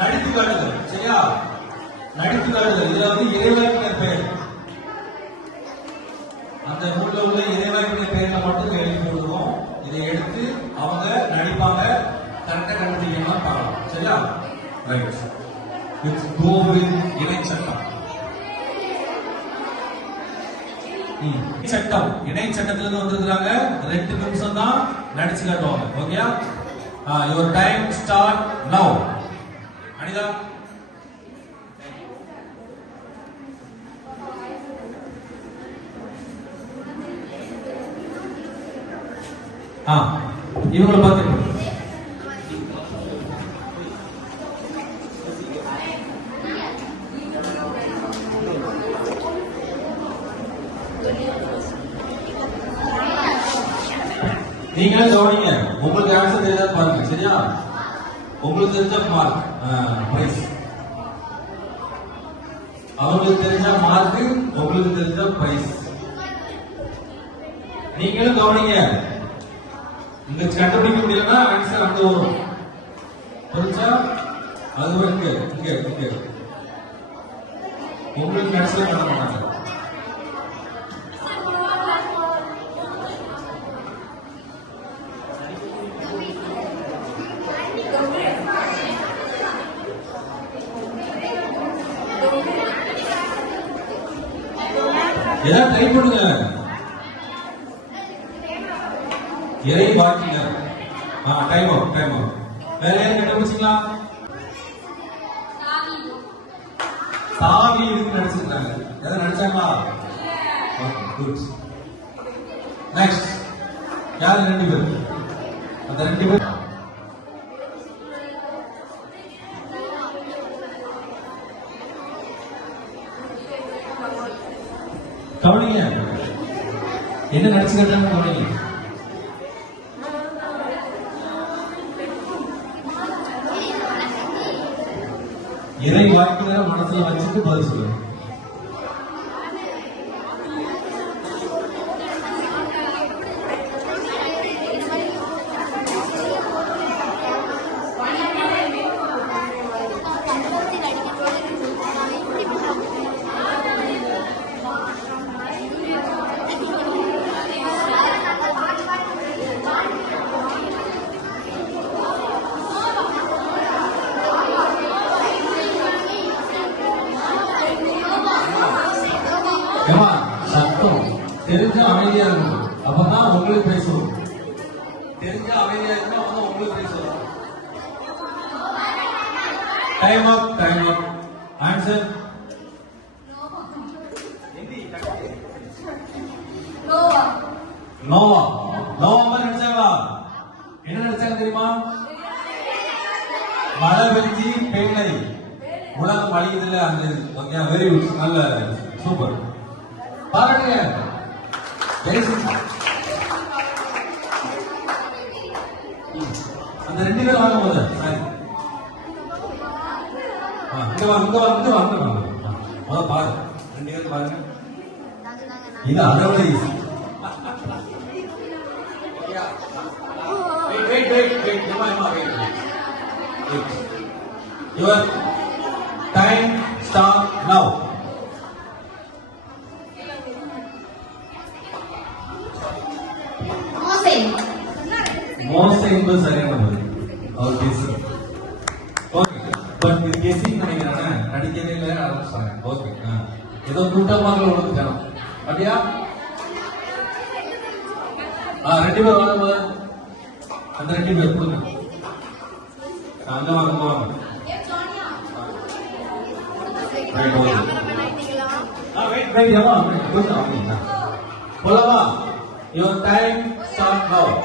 நடித்து காட்டுதல். சரியா? நடித்து காட்டுதல். இதுல வந்து இறைவாக்கினர் பெயர், அந்த நூல்ல உள்ள இறைவாக்கினர் பெயர்ல மட்டும் எழுதி போடுவோம். இதை எடுத்து அவங்க நடிப்பாங்க. கரெக்டா கண்டுபிடிக்கணும் பார்க்கலாம். சரியா? ரைட். Let's go with இணைச்சட்டம். சட்டம் இணை சட்டத்துல இருந்து வந்திருக்காங்க. 2 நிமிஷம் தான் நடிச்சு காட்டுவாங்க. ஓகேயா? Your time start now. Anita இவங்களை பார்த்து நீங்களே கவனிங்க. உங்களுக்கு ஆன்சர் தெரியாத பாருங்க. சரியா? உங்களுக்கு தெரிஞ்ச மார்க் பிரைஸ், அவங்களுக்கு தெரிஞ்ச மார்க், உங்களுக்கு தெரிஞ்ச பிரைஸ். நீங்களும் கவனிங்க. இங்க கண்டுபிடிக்க முடியலன்னா ஆன்சர் அங்க வரும். புரிஞ்சா? அது இங்க இங்க இங்க உங்களுக்கு கடைசியா பண்ண மாட்டாங்க. ஏதாவது ட்ரை பண்ணுங்க. இறை வாக்கினர். Time out, time out. வேற யாரும் கண்டுபிடிச்சிங்களா? சாவி இருக்கு நடிச்சிருக்காங்க. எதாவது நடிச்சாங்களா? Okay, good. நெக்ஸ்ட் யார்? 2 பேர். அந்த 2 பேர் கவனிங்க. என்ன நடிச்சுக்கிட்டாங்க கவனிங்க. இறை வாக்கினரை மனசுல வச்சுட்டு பதில் சொல்லுங்க. சத்தம் தெரிஞ்ச அமைதியா இருக்கும். அப்பதான் உங்களுக்கு பேசுவோம். தெரிஞ்ச அமைதியா இருக்கும். அப்பதான் உங்களுக்கு பேசுவோம். Time up, time up. Answer Noah. Noah மாதிரி நடிச்சாங்களா? என்ன நடிச்சாங்க தெரியுமா? மழை பெஞ்சி பெண்ணை உலகம் அழியுதுல அந்த வெரி குட். நல்ல சூப்பர். பாருங்க. அந்த 2 பேர் வாங்க போது பாரு. 2 பேர் பாருங்க. இது அறுபது. Your time start now. மோசை என்பது சரியான பதில். அவர் பேசுற ஓகே. பட் இது கெஸிங் நினைக்கிறேன். நடிக்கவே இல்லை ஆரம்பிச்சாங்க. ஓகே. ஏதோ கூட்டமாக உனக்கு ஜனம் அப்படியா? 2 பேர் வாங்க. அந்த 2 பேர் கொடுங்க. அங்க வாங்க, வாங்க. போலவா? Your time start now.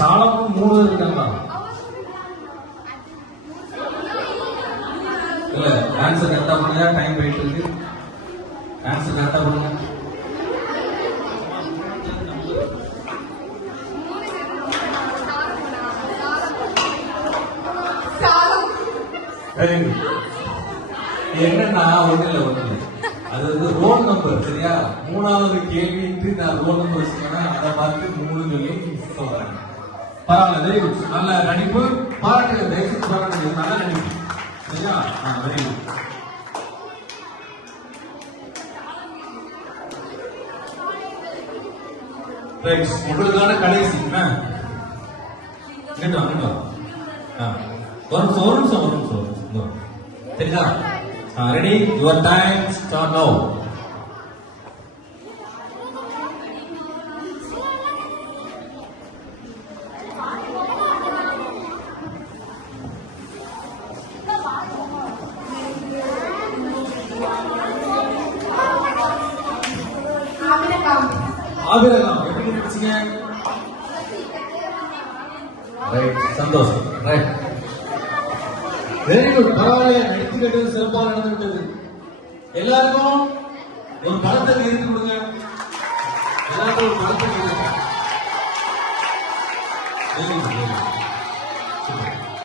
சாலமும் 3 இருக்காங்க. இல்ல ஆன்சர் கரெக்டா பண்ணா டைம் போயிட்டு இருக்கு. ஆன்சர் கரெக்டா பண்ணுங்க. என்னன்னா ஒண்ணு இல்ல அது வந்து ரோல் நம்பர் சரியா. மூணாவது கேள்விக்கு நான் ரோல் நம்பர் சொன்னா அதை பார்த்து 3 சொல்லி சொல்றேன். பரவாயில்ல, வெரி குட். நல்ல நடிப்பு, பாராட்டுகள். தயவுசெய்து பாராட்டுகள். நல்ல நடிப்பு சரியா. Very good. ரைட், உங்களுக்கான கடைசி ஒரு நிமிஷம் சரியா. ரெடி, யுவர் டைம் ஸ்டார்ட் நவ. ஆபிரகாம் எப்படி நினைச்சீங்க? ரைட், சந்தோஷம். Right, very good. பரவாயில்ல, நடித்து கேட்டது சிறப்பாக நடந்து விட்டது. எல்லாருக்கும் ஒரு பழத்தை எடுத்து கொடுங்க. எல்லாருக்கும் ஒரு பழத்தை கொடுங்க.